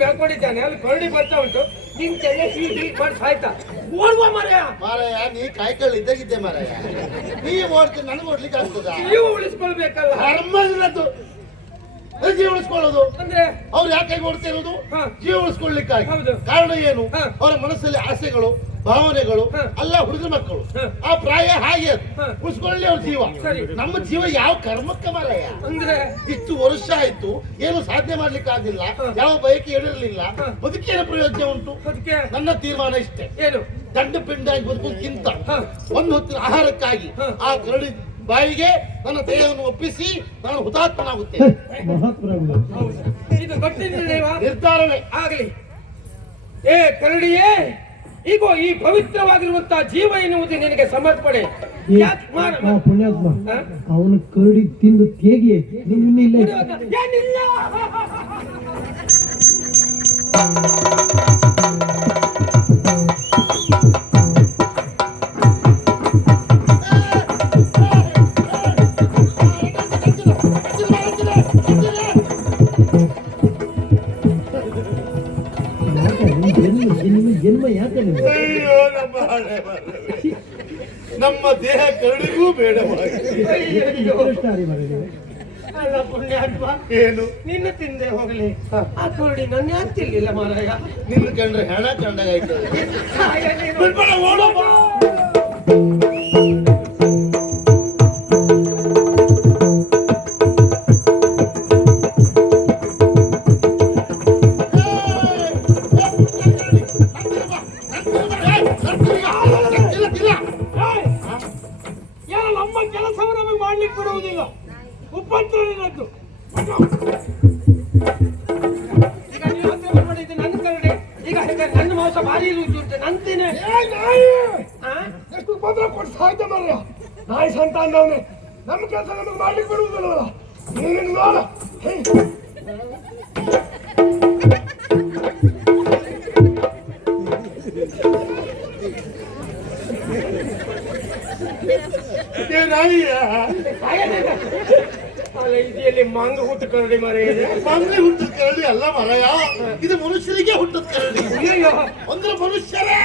ಬೆಳ್ಕೊಂಡಿದ್ದಾನೆ ಅಲ್ಲಿ ಕರಡಿ ಬರ್ತಾ ಉಂಟು ನಿನ್ ತಲೆ ಮಾಡಿ ಸಾಯ್ತಾ ಓಡುವ ಮಾರಾಯ ನೀ ಕಾಯ್ಕೊಳ್ಳಿ ಇದ್ದಾಗಿದ್ದೆ ಮಾರಾಯ ನೀ ಓಡ್ತೀನಿ ನನಗೆ ಓಡ್ಲಿಕ್ಕೆ ಆಗ್ತದ ನೀವು ಉಳಿಸ್ಕೊಳ್ಬೇಕಲ್ಲ ಅರಮ್ಮದು ಜೀವ ಉಳಿಸ್ಕೊಳ್ಳೋದು ಅಂದ್ರೆ ಅವ್ರು ಯಾಕೆ ಓಡ್ತಿರೋದು ಜೀವ ಉಳಿಸ್ಕೊಳ್ಳಿಕ್ಕಾಗಿ ಹೌದು. ಕಾರಣ ಏನು ಅವರ ಮನಸ್ಸಲ್ಲಿ ಆಸೆಗಳು ಭಾವನೆಗಳು ಅಲ್ಲ ಹುಡುಗ ಮಕ್ಕಳು ಆ ಪ್ರಾಯ ಹಾಗೆ ಅದು ಉಳಿಸ್ಕೊಳ್ಳಿ ಅವ್ರ ಜೀವ ನಮ್ಮ ಜೀವ ಯಾವ ಕರ್ಮಕ್ಕೆ ಮಾರಾಯ ಅಂದ್ರೆ ಇಷ್ಟು ವರ್ಷ ಆಯ್ತು ಏನು ಸಾಧನೆ ಮಾಡ್ಲಿಕ್ಕೆ ಆಗಿಲ್ಲ ಯಾವ ಬಯಕೆ ಹೇಳಿರ್ಲಿಲ್ಲ ಬದುಕೇನ ಪ್ರಯೋಜನ ಉಂಟು ನನ್ನ ತೀರ್ಮಾನ ಇಷ್ಟೇ ಏನು ದಂಡ ಪಿಂಡಾಗಿ ಬದುಕೋದಕ್ಕಿಂತ ಒಂದು ಹೊತ್ತಿನ ಆಹಾರಕ್ಕಾಗಿ ಆ ಕರಡಿ ಬಾಯಿಗೆ ನನ್ನ ದೇಹವನ್ನು ಒಪ್ಪಿಸಿ ನಾನು ಹುತಾತ್ಮನಾಗುತ್ತೇನೆ ಇದು ಗೊತ್ತಿಲ್ಲ ನಿರ್ಧಾರವೇ ಆಗಲಿ ಏ ಕರಡಿಯೇ ಈಗ ಈ ಪವಿತ್ರವಾಗಿರುವಂತಹ ಜೀವ ಎನ್ನುವುದು ನಿನಗೆ ಸಮರ್ಪಣೆ ಪುಣ್ಯಾತ್ಮ ಅವನು ಕರಡಿ ತಿಂದು ಹೇಗೆ ಏನಿಲ್ಲ ಜನ್ಮ ಯಾಕೆ ನಮ್ಮ ದೇಹ ಕರಡಿಗೂ ಬೇಡ ಅಲ್ಲ ಪುಣ್ಯಾತ್ಮ ಏನು ನಿನ್ನ ತಿಂದೆ ಹೋಗ್ಲಿ ಆ ಕರಡಿ ನನ್ನ ಯಾಕೆ ತಿನ್ಲಿಲ್ಲ ಮಾರಾಯ ನಿನ್ನ ಕಂಡ್ರೆ ಹೆಣ ಕಂಡಾಗಾಯ್ತದೆ ನಮ್ಮ ಕೆಲಸವನ್ನು ನಮಗೆ ಮಾಡ್ಲಿಕ್ಕೆ ಬಿಡುವುದಿಲ್ಲ ಉಪದ್ರ ನಿನ್ನದ್ದು ಈಗ ನೀವು ಹತ್ರ ಮಾಡಿದ್ದು ನನ್ನ ಕರಡಿ ಈಗ ನನ್ನ ಮೋಸ ಭಾರಿ ಉಂಟು ನಂತೇನೆ ಎಷ್ಟು ಉಪದ್ರ ಕೊಟ್ಟು ಸಾಯ್ತ ಮಾರ್ಯ ನಾಯಿ ಸಂತ ಅಂದವನೇ ನಮ್ಮ ಕೆಲಸ ನಮಗೆ ಮಾಡ್ಲಿಕ್ಕೆ ಬಿಡುವುದಿಲ್ಲವಲ್ಲ ನೀನು ನೋಡ ಇದೆಯಲ್ಲಿ ಮಂಗ ಹುಟ್ಟು ಕರಡಿ ಮರ ಇದೆ ಮಂಗ ಹುಟ್ಟದ ಕರಡಿ ಅಲ್ಲ ಮರಯ ಇದು ಮನುಷ್ಯರಿಗೆ ಹುಟ್ಟದ ಕರಡಿ ಅಂದ್ರೆ ಮನುಷ್ಯರೇ